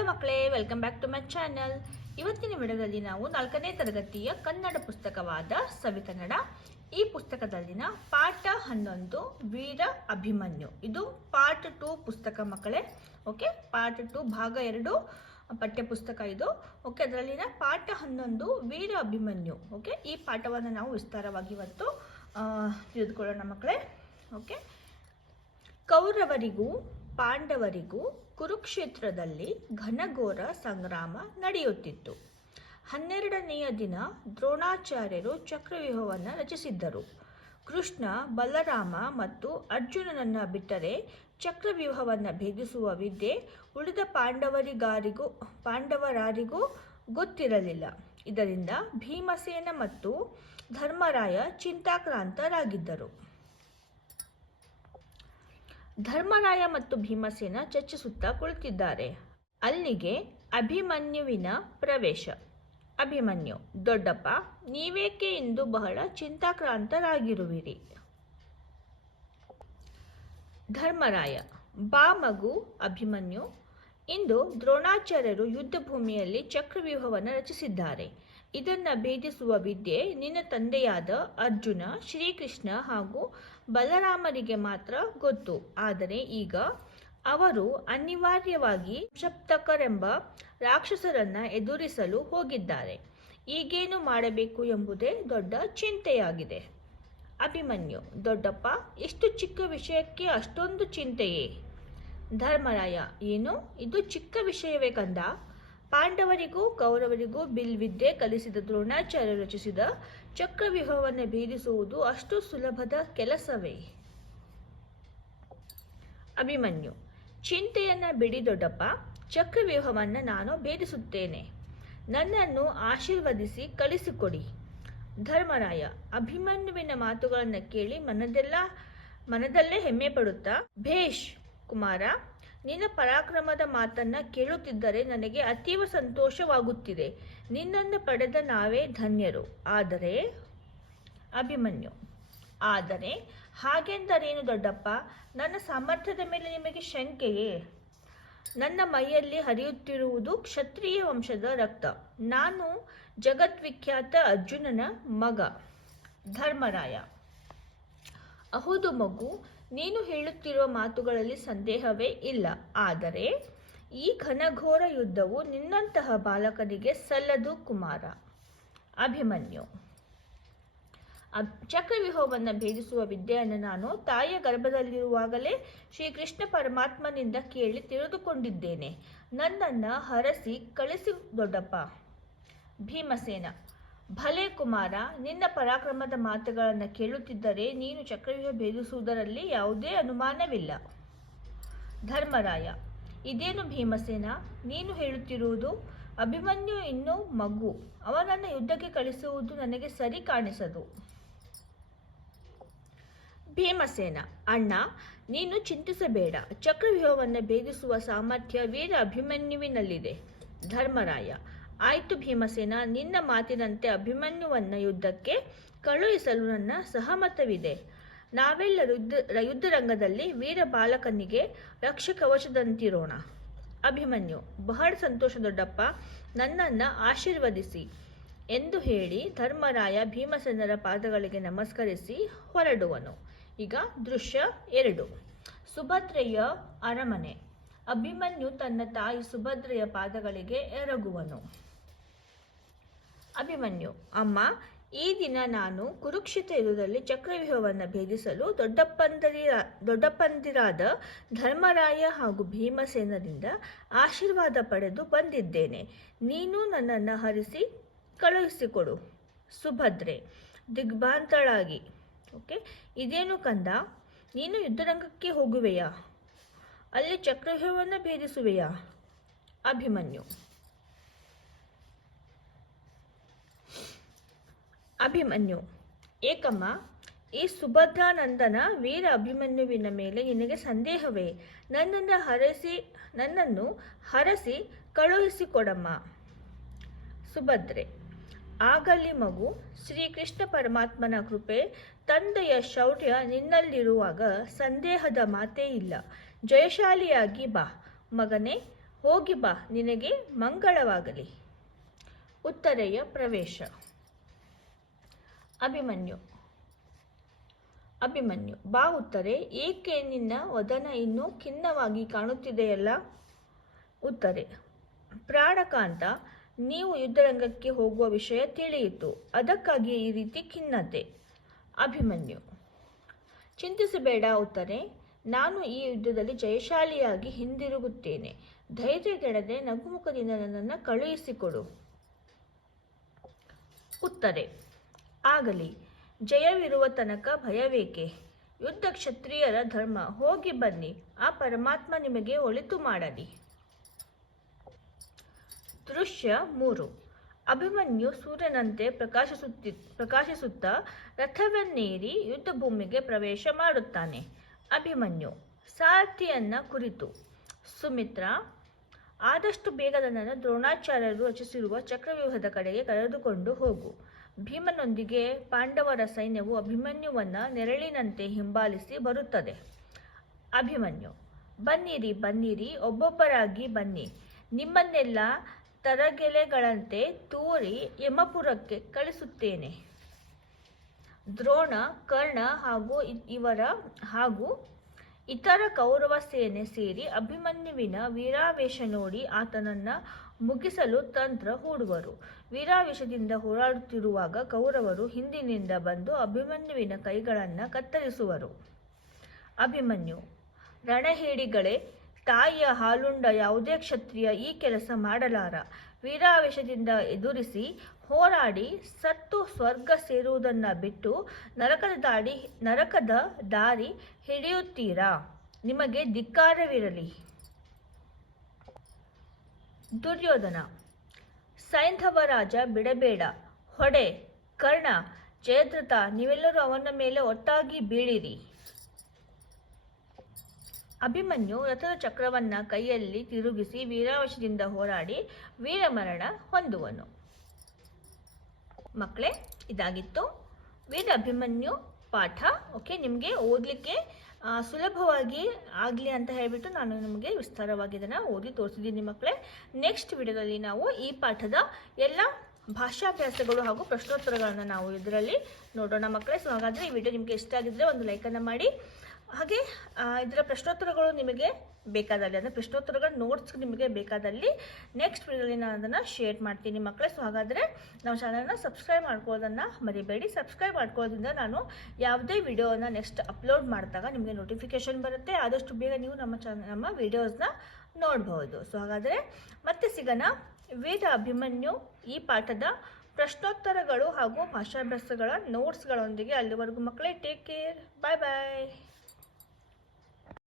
Hello ಮಕ್ಕಳೇ welcome back to my channel ಇವತ್ತಿನ ವಿಡಿಯೋದಲ್ಲಿ ನಾವು ನಾಲ್ಕನೇ ತರಗತಿಯ ಕನ್ನಡ ಪುಸ್ತಕವಾದ ಸವಿಕನ್ನಡ ಈ ಪುಸ್ತಕದಲ್ಲಿನ ಪಾಠ ಹನ್ನೊಂದು, ವೀರ ಅಭಿಮನ್ಯು. ಇದು ಪಾರ್ಟ್ ಟು ಪುಸ್ತಕ ಮಕ್ಕಳೇ ಓಕೆ ಪಾರ್ಟ್ ಟು ಭಾಗ ಎರಡು, ಪಠ್ಯಪುಸ್ತಕ ಇದು ಓಕೆ ಅದರಲ್ಲಿನ ಪಾಠ ಹನ್ನೊಂದು, ವೀರ ಅಭಿಮನ್ಯು ಓಕೆ ಈ ಪಾಠವನ್ನು ನಾವು ವಿಸ್ತಾರವಾಗಿ ಇವತ್ತು ತಿಳಿದುಕೊಳ್ಳೋಣ ಮಕ್ಕಳೇ ಓಕೆ ಕೌರವರಿಗೂ, ಪಾಂಡವರಿಗೂ ಕುರುಕ್ಷೇತ್ರದಲ್ಲಿ ಘನಘೋರ ಸಂಗ್ರಾಮ ನಡೆಯುತ್ತಿತ್ತು. ಹನ್ನೆರಡನೆಯ ದಿನ ದ್ರೋಣಾಚಾರ್ಯರು ಚಕ್ರವ್ಯೂಹವನ್ನು ರಚಿಸಿದ್ದರು. ಕೃಷ್ಣ, ಬಲರಾಮ ಮತ್ತು ಅರ್ಜುನನನ್ನು ಬಿಟ್ಟರೆ ಚಕ್ರವ್ಯೂಹವನ್ನು ಭೇದಿಸುವ ವಿದ್ಯೆ ಉಳಿದ ಪಾಂಡವರಿಗಾರಿಗೂ, ಪಾಂಡವರಾರಿಗೂ ಗೊತ್ತಿರಲಿಲ್ಲ. ಇದರಿಂದ ಭೀಮಸೇನ ಮತ್ತು ಧರ್ಮರಾಯ ಚಿಂತಾಕ್ರಾಂತರಾಗಿದ್ದರು. ಧರ್ಮರಾಯ ಮತ್ತು ಭೀಮಸೇನ ಚರ್ಚಿಸುತ್ತಾ ಕುಳಿತಿದ್ದಾರೆ. ಅಲ್ಲಿಗೆ ಅಭಿಮನ್ಯುವಿನ ಪ್ರವೇಶ. ಅಭಿಮನ್ಯು, ದೊಡ್ಡಪ್ಪ, ನೀವೇಕೆ ಇಂದು ಬಹಳ ಚಿಂತಾಕ್ರಾಂತರಾಗಿರುವಿರಿ? ಧರ್ಮರಾಯ, ಬಾ ಮಗು, ಅಭಿಮನ್ಯು, ಇಂದು ದ್ರೋಣಾಚಾರ್ಯರು ಯುದ್ಧ ಭೂಮಿಯಲ್ಲಿ ಚಕ್ರವ್ಯೂಹವನ್ನು ರಚಿಸಿದ್ದಾರೆ. ಇದನ್ನು ಭೇದಿಸುವ ವಿದ್ಯೆ ನಿನ್ನ ತಂದೆಯಾದ ಅರ್ಜುನ, ಶ್ರೀಕೃಷ್ಣ ಹಾಗೂ ಬಲರಾಮರಿಗೆ ಮಾತ್ರ ಗೊತ್ತು. ಆದರೆ ಈಗ ಅವರು ಅನಿವಾರ್ಯವಾಗಿ ಶಪ್ತಕರೆಂಬ ರಾಕ್ಷಸರನ್ನ ಎದುರಿಸಲು ಹೋಗಿದ್ದಾರೆ. ಈಗೇನು ಮಾಡಬೇಕು ಎಂಬುದೇ ದೊಡ್ಡ ಚಿಂತೆಯಾಗಿದೆ. ಅಭಿಮನ್ಯು, ದೊಡ್ಡಪ್ಪ, ಇಷ್ಟು ಚಿಕ್ಕ ವಿಷಯಕ್ಕೆ ಅಷ್ಟೊಂದು ಚಿಂತೆಯೇ? ಧರ್ಮರಾಯ, ಏನು? ಇದು ಚಿಕ್ಕ ವಿಷಯವೇ ಕಂದ? ಪಾಂಡವರಿಗೂ ಕೌರವರಿಗೂ ಬಿಲ್ವಿದ್ಯೆ ಕಲಿಸಿದ ದ್ರೋಣಾಚಾರ್ಯ ರಚಿಸಿದ ಚಕ್ರವ್ಯೂಹವನ್ನು ಭೇದಿಸುವುದು ಅಷ್ಟು ಸುಲಭದ ಕೆಲಸವೇ. ಅಭಿಮನ್ಯು, ಚಿಂತೆಯನ್ನ ಬಿಡಿ ದೊಡ್ಡಪ್ಪ, ಚಕ್ರವ್ಯೂಹವನ್ನು ನಾನು ಭೇದಿಸುತ್ತೇನೆ. ನನ್ನನ್ನು ಆಶೀರ್ವದಿಸಿ ಕಳಿಸಿಕೊಡಿ. ಧರ್ಮರಾಯ, ಅಭಿಮನ್ಯುವಿನ ಮಾತುಗಳನ್ನು ಕೇಳಿ ಮನದೆಲ್ಲ, ಮನದಲ್ಲೇ ಹೆಮ್ಮೆ ಪಡುತ್ತಾ? ಭೇಷ್ ಕುಮಾರ ನಿನ್ನ ಪರಾಕ್ರಮದ ಮಾತನ್ನ ಕೇಳುತ್ತಿದ್ದರೆ ನನಗೆ ಅತೀವ ಸಂತೋಷವಾಗುತ್ತಿದೆ. ನಿನ್ನನ್ನು ಪಡೆದ ನಾವೇ ಧನ್ಯರು. ಆದರೆ, ಅಭಿಮನ್ಯು, ಆದರೆ, ಹಾಗೆಂದರೇನು ದೊಡ್ಡಪ್ಪ? ನನ್ನ ಸಾಮರ್ಥ್ಯದ ಮೇಲೆ ನಿಮಗೆ ಶಂಕೆಯೇ? ನನ್ನ ಮೈಯಲ್ಲಿ ಹರಿಯುತ್ತಿರುವುದು ಕ್ಷತ್ರಿಯ ವಂಶದ ರಕ್ತ. ನಾನು ಜಗದ್ವಿಖ್ಯಾತ ಅರ್ಜುನನ ಮಗ. ಧರ್ಮರಾಯ. ಹೌದು ಮಗು ನೀನು ಹೇಳುತ್ತಿರುವ ಮಾತುಗಳಲ್ಲಿ ಸಂದೇಹವೇ ಇಲ್ಲ. ಆದರೆ ಈ ಘನಘೋರ ಯುದ್ಧವು ನಿನ್ನಂತಹ ಬಾಲಕನಿಗೆ ಸಲ್ಲದು ಕುಮಾರ. ಅಭಿಮನ್ಯು. ಅಬ್- ಚಕ್ರವ್ಯೂಹವನ್ನು ಭೇದಿಸುವ ವಿದ್ಯೆಯನ್ನು ನಾನು ತಾಯಿಯ ಗರ್ಭದಲ್ಲಿರುವಾಗಲೇ ಶ್ರೀಕೃಷ್ಣ ಪರಮಾತ್ಮನಿಂದ ಕೇಳಿ ತಿಳಿದುಕೊಂಡಿದ್ದೇನೆ. ನನ್ನನ್ನು ಹರಸಿ ಕಳಿಸಿ ದೊಡ್ಡಪ್ಪ ಭೀಮಸೇನ. ಭಲೆ ಕುಮಾರ, ನಿನ್ನ ಪರಾಕ್ರಮದ ಮಾತುಗಳನ್ನು ಕೇಳುತ್ತಿದ್ದರೆ ನೀನು ಚಕ್ರವ್ಯೂಹ ಭೇದಿಸುವುದರಲ್ಲಿ ಯಾವುದೇ ಅನುಮಾನವಿಲ್ಲ. ಧರ್ಮರಾಯ, ಇದೇನು ಭೀಮಸೇನ? ನೀನು ಹೇಳುತ್ತಿರುವುದು ಅಭಿಮನ್ಯು ಇನ್ನೂ ಮಗು. ಅವನನ್ನು ಯುದ್ಧಕ್ಕೆ ಕಳಿಸುವುದು ನನಗೆ ಸರಿ ಕಾಣಿಸದು. ಭೀಮಸೇನ, ಅಣ್ಣ, ನೀನು ಚಿಂತಿಸಬೇಡ. ಚಕ್ರವ್ಯೂಹವನ್ನು ಭೇದಿಸುವ ಸಾಮರ್ಥ್ಯ ವೀರ ಅಭಿಮನ್ಯುವಿನಲ್ಲಿದೆ. ಧರ್ಮರಾಯ ಆಯ್ತು ಭೀಮಸೇನ, ನಿನ್ನ ಮಾತಿನಂತೆ ಅಭಿಮನ್ಯುವನ್ನ ಯುದ್ಧಕ್ಕೆ ಕಳುಹಿಸಲು ನನ್ನ ಸಹಮತವಿದೆ. ನಾವೆಲ್ಲ ಯುದ್ಧ ಯುದ್ಧರಂಗದಲ್ಲಿ ವೀರ ಬಾಲಕನಿಗೆ ರಕ್ಷಕವಚದಂತಿರೋಣ ಅಭಿಮನ್ಯು, ಬಹಳ ಸಂತೋಷ ದೊಡ್ಡಪ್ಪ, ನನ್ನನ್ನು ಆಶೀರ್ವದಿಸಿ ಎಂದು ಹೇಳಿ ಧರ್ಮರಾಯ ಭೀಮಸೇನರ ಪಾದಗಳಿಗೆ ನಮಸ್ಕರಿಸಿ ಹೊರಡುವನು. ಈಗ ದೃಶ್ಯ ಎರಡು. ಸುಭದ್ರೆಯ ಅರಮನೆ. ಅಭಿಮನ್ಯು ತನ್ನ ತಾಯಿ ಸುಭದ್ರೆಯ ಪಾದಗಳಿಗೆ ಎರಗುವನು. ಅಭಿಮನ್ಯು, ಅಮ್ಮ, ಈ ದಿನ ನಾನು ಕುರುಕ್ಷೇತ್ರ ಯುದ್ಧದಲ್ಲಿ ಚಕ್ರವ್ಯೂಹವನ್ನು ಭೇದಿಸಲು ದೊಡ್ಡಪ್ಪಂದರಿ, ದೊಡ್ಡಪ್ಪಂದಿರಾದ ಧರ್ಮರಾಯ ಹಾಗೂ ಭೀಮಸೇನರಿಂದ ಆಶೀರ್ವಾದ ಪಡೆದು ಬಂದಿದ್ದೇನೆ. ನೀನು ನನ್ನನ್ನು ಹರಿಸಿ ಕಳುಹಿಸಿಕೊಡು, ಸುಭದ್ರೆ ದಿಗ್ಭಾಂತಳಾಗಿ ಓಕೆ? ಇದೇನು ಕಂದ? ನೀನು ಯುದ್ಧರಂಗಕ್ಕೆ ಹೋಗುವೆಯಾ? ಅಲ್ಲಿ ಚಕ್ರವ್ಯೂಹವನ್ನು ಭೇದಿಸುವೆಯಾ? ಅಭಿಮನ್ಯು ಅಭಿಮನ್ಯು. ಏಕಮ್ಮ, ಈ ಸುಭದ್ರಾನಂದನ ವೀರ ಅಭಿಮನ್ಯುವಿನ ಮೇಲೆ ನಿನಗೆ ಸಂದೇಹವೇ? ನನ್ನನ್ನು ಹರಸಿ ನನ್ನನ್ನು ಹರಸಿ ಕಳುಹಿಸಿಕೊಡಮ್ಮ. ಸುಭದ್ರೆ, ಆಗಲಿ ಮಗು, ಶ್ರೀಕೃಷ್ಣ ಪರಮಾತ್ಮನ ಕೃಪೆ, ತಂದೆಯ ಶೌರ್ಯ ನಿನ್ನಲ್ಲಿರುವಾಗ ಸಂದೇಹದ ಮಾತೇ ಇಲ್ಲ. ಜಯಶಾಲಿಯಾಗಿ ಬಾ. ಮಗನೇ, ಹೋಗಿ ಬಾ. ನಿನಗೆ ಮಂಗಳವಾಗಲಿ. ಉತ್ತರೆಯ ಪ್ರವೇಶ. ಅಭಿಮನ್ಯು. ಅಭಿಮನ್ಯು. ಬಾ ಉತ್ತರೆ ಏಕೆ ನಿನ್ನ ವದನ ಇನ್ನೂ ಖಿನ್ನವಾಗಿ ಕಾಣುತ್ತಿದೆಯಲ್ಲ? ಉತ್ತರೆ, ಪ್ರಾಣಕಾಂತ, ನೀವು ಯುದ್ಧರಂಗಕ್ಕೆ ಹೋಗುವ ವಿಷಯ ತಿಳಿಯಿತು. ಅದಕ್ಕಾಗಿ ಈ ರೀತಿ ಖಿನ್ನತೆ. ಅಭಿಮನ್ಯು. ಚಿಂತಿಸಬೇಡ, ಉತ್ತರೆ, ನಾನು ಈ ಯುದ್ಧದಲ್ಲಿ ಜಯಶಾಲಿಯಾಗಿ ಹಿಂದಿರುಗುತ್ತೇನೆ. ಧೈರ್ಯಗೆಡದೆ ನಗುಮುಖದಿಂದ ನನ್ನನ್ನು ಕಳುಹಿಸಿಕೊಡು. ಉತ್ತರೆ ಆಗಲಿ. ಜಯವಿರುವ ತನಕ ಭಯವೇಕೆ? ಯುದ್ಧ ಕ್ಷತ್ರಿಯರ ಧರ್ಮ. ಹೋಗಿ ಬನ್ನಿ. ಆ ಪರಮಾತ್ಮ ನಿಮಗೆ ಒಳಿತು ಮಾಡಲಿ. ದೃಶ್ಯ ಮೂರು. ಅಭಿಮನ್ಯು ಸೂರ್ಯನಂತೆ ಪ್ರಕಾಶಿಸುತ್ತಿ, ಪ್ರಕಾಶಿಸುತ್ತಾ ರಥವನ್ನೇರಿ ಯುದ್ಧ ಭೂಮಿಗೆ ಪ್ರವೇಶ ಮಾಡುತ್ತಾನೆ. ಅಭಿಮನ್ಯು, ಸಾರಥಿಯನ್ನ ಕುರಿತು. ಸುಮಿತ್ರ, ಆದಷ್ಟು ಬೇಗ ನನ್ನನ್ನು ದ್ರೋಣಾಚಾರ್ಯರು ರಚಿಸಿರುವ ಚಕ್ರವ್ಯೂಹದ ಕಡೆಗೆ ಕರೆದುಕೊಂಡು ಹೋಗು. ಭೀಮನೊಂದಿಗೆ ಪಾಂಡವರ ಸೈನ್ಯವು ಅಭಿಮನ್ಯುವನ್ನು ನೆರಳಿನಂತೆ ಹಿಂಬಾಲಿಸಿ ಬರುತ್ತದೆ. ಅಭಿಮನ್ಯು, ಬನ್ನಿರಿ ಬನ್ನಿರಿ, ಒಬ್ಬೊಬ್ಬರಾಗಿ ಬನ್ನಿ. ನಿಮ್ಮನ್ನೆಲ್ಲ ತರಗೆಲೆಗಳಂತೆ ತೂರಿ ಯಮಪುರಕ್ಕೆ ಕಳಿಸುತ್ತೇನೆ. ದ್ರೋಣ, ಕರ್ಣ ಹಾಗೂ ಇವರ ಹಾಗೂ ಇತರ ಕೌರವ ಸೇನೆ ಸೇರಿ ಅಭಿಮನ್ಯುವಿನ ವೀರಾವೇಶ ನೋಡಿ ಆತನನ್ನ ಮುಗಿಸಲು ತಂತ್ರ ಹೂಡುವರು. ವೀರಾವೇಶದಿಂದ ಹೋರಾಡುತ್ತಿರುವಾಗ ಕೌರವರು ಹಿಂದಿನಿಂದ ಬಂದು ಅಭಿಮನ್ಯುವಿನ ಕೈಗಳನ್ನು ಕತ್ತರಿಸುವರು. ಅಭಿಮನ್ಯು, ರಣಹೇಡಿಗಳೇ, ತಾಯಿಯ ಹಾಲುಂಡ ಯಾವುದೇ ಕ್ಷತ್ರಿಯ ಈ ಕೆಲಸ ಮಾಡಲಾರ. ವೀರಾವೇಶದಿಂದ ಎದುರಿಸಿ ಹೋರಾಡಿ ಸತ್ತು ಸ್ವರ್ಗ ಸೇರುವುದನ್ನ ಬಿಟ್ಟು ನರಕದ ದಾಡಿ, ನರಕದ ದಾರಿ ಹಿಡಿಯುತ್ತೀರಾ? ನಿಮಗೆ ಧಿಕ್ಕಾರವಿರಲಿ. ದುರ್ಯೋಧನ ಸೈಂಧವ ರಾಜ ಬಿಡಬೇಡ. ಹೊಡೆ, ಕರ್ಣ ಜಯದ್ರಥ ನೀವೆಲ್ಲರೂ ಅವನ ಮೇಲೆ ಒಟ್ಟಾಗಿ ಬೀಳಿರಿ. ಅಭಿಮನ್ಯು ರಥದ ಚಕ್ರವನ್ನ ಕೈಯಲ್ಲಿ ತಿರುಗಿಸಿ ವೀರಾವಶದಿಂದ ಹೋರಾಡಿ ವೀರಮರಣ ಹೊಂದುವನು. ಮಕ್ಕಳೇ, ಇದಾಗಿತ್ತು. ವೀರ ಅಭಿಮನ್ಯು ಪಾಠ. ಓಕೆ, ನಿಮಗೆ ಓದಲಿಕ್ಕೆ ಸುಲಭವಾಗಿ ಆಗಲಿ ಅಂತ ಹೇಳಿಬಿಟ್ಟು ನಾನು ನಿಮಗೆ ವಿಸ್ತಾರವಾಗಿ ಇದನ್ನು ಓದಿ ತೋರಿಸಿದ್ದೀನಿ ಮಕ್ಕಳೇ ನೆಕ್ಸ್ಟ್ ವಿಡಿಯೋದಲ್ಲಿ ನಾವು ಈ ಪಾಠದ ಎಲ್ಲ ಭಾಷಾಭ್ಯಾಸಗಳು ಹಾಗೂ ಪ್ರಶ್ನೋತ್ತರಗಳನ್ನು ನಾವು ಇದರಲ್ಲಿ ನೋಡೋಣ ಮಕ್ಕಳೇ ಸೊ ಹಾಗಾದರೆ ಈ ವಿಡಿಯೋ ನಿಮಗೆ ಇಷ್ಟ ಆಗಿದ್ದರೆ ಒಂದು ಲೈಕನ್ನು ಮಾಡಿ. ಹಾಗೆ ಇದರ ಪ್ರಶ್ನೋತ್ತರಗಳು ನಿಮಗೆ ಬೇಕಾದಲ್ಲಿ, ಅಂದರೆ ಪ್ರಶ್ನೋತ್ತರಗಳ ನೋಟ್ಸ್ ನಿಮಗೆ ಬೇಕಾದಲ್ಲಿ ನೆಕ್ಸ್ಟ್ ವೀಡಿಯೋಲಿ ನಾನು ಅದನ್ನು ಶೇರ್ ಮಾಡ್ತೀನಿ ಮಕ್ಕಳೇ. ಸೊ ಹಾಗಾದರೆ ನಮ್ಮ ಚಾನಲ್ನ ಸಬ್ಸ್ಕ್ರೈಬ್ ಮಾಡ್ಕೊಳ್ಳೋದನ್ನು ಮರಿಬೇಡಿ. ಸಬ್ಸ್ಕ್ರೈಬ್ ಮಾಡ್ಕೊಳ್ಳೋದ್ರಿಂದ ನಾನು ಯಾವುದೇ ವೀಡಿಯೋನ ನೆಕ್ಸ್ಟ್ ಅಪ್ಲೋಡ್ ಮಾಡಿದಾಗ ನಿಮಗೆ ನೋಟಿಫಿಕೇಷನ್ ಬರುತ್ತೆ. ಆದಷ್ಟು ಬೇಗ ನೀವು ನಮ್ಮ ಚಾನಲ್ ನಮ್ಮ ವಿಡಿಯೋಸ್ನ ನೋಡಬಹುದು ಸೊ ಹಾಗಾದರೆ ಮತ್ತೆ ಸಿಗೋಣ. ವೇದ ಅಭಿಮನ್ಯು ಈ ಪಾಠದ ಪ್ರಶ್ನೋತ್ತರಗಳು ಹಾಗೂ ಭಾಷಾಭ್ಯಾಸಗಳ ನೋಟ್ಸ್ಗಳೊಂದಿಗೆ ಅಲ್ಲಿವರೆಗೂ ಮಕ್ಕಳೇ ಟೇಕ್ ಕೇರ್ ಬಾಯ್ ಬಾಯ್